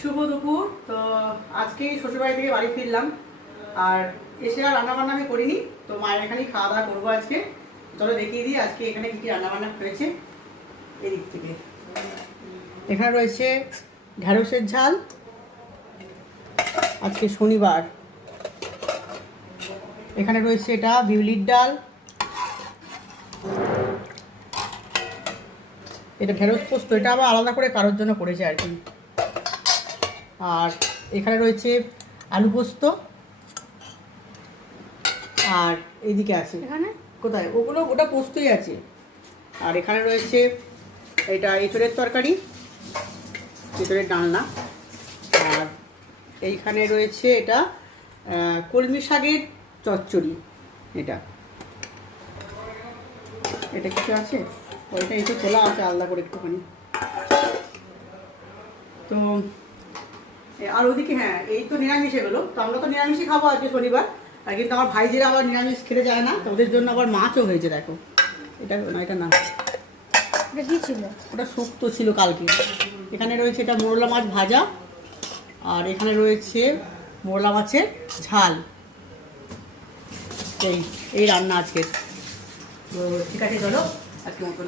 শুভ দুপুর। তো আজকেই শ্বশুরবাড়ি থেকে বাড়ি ফিরলাম, আর এসে আর রান্নাবান্না আমি করিনি। তো মায়ের এখানেই খাওয়া দাওয়া করবো আজকে। চলো দেখিয়ে দিই আজকে এখানে কী কী রান্নাবান্না হয়েছে। এদিক থেকে এখানে রয়েছে ঢ্যাঁড়সের ঝাল, আজকে শনিবার। এখানে রয়েছে এটা বিউলির ডাল, এটা ঢেঁড়স পোস্ত, এটা আবার আলাদা করে কারোর জন্য করেছে আর কি। আর এখানে রয়েছে আলু পোস্ত, আর এইদিকে আছে এখানে কোথায় ওটা পোস্তই আছে। আর এখানে রয়েছে এটা এঁচড়ের তরকারি, এঁচড়ের ডালনা। আর এইখানে রয়েছে এটা কলমি শাকের চচ্চড়ি। এটা কিছু আছে, ওইটা একটু তোলা আছে আলাদা করে একটুখানি। তো আর ওদিকে হ্যাঁ, এই তো নিরামিষ এগুলো। তো আমরা তো নিরামিষই খাবো আজকে শনিবার, আর কিন্তু আমার ভাইজিরা আবার নিরামিষ খেতে যায় না, তো ওদের জন্য আবার মাছও হয়েছে। দেখো এটা না, এটা না, এটা কি ছিল? ওটা শুক্তো ছিল কালকে। এখানে রয়েছে এটা মোরলা মাছ ভাজা, আর এখানে রয়েছে মোরলা মাছের ঝাল। এই রান্না আজকে। তো ঠিক আছে, চলো আজকে মতো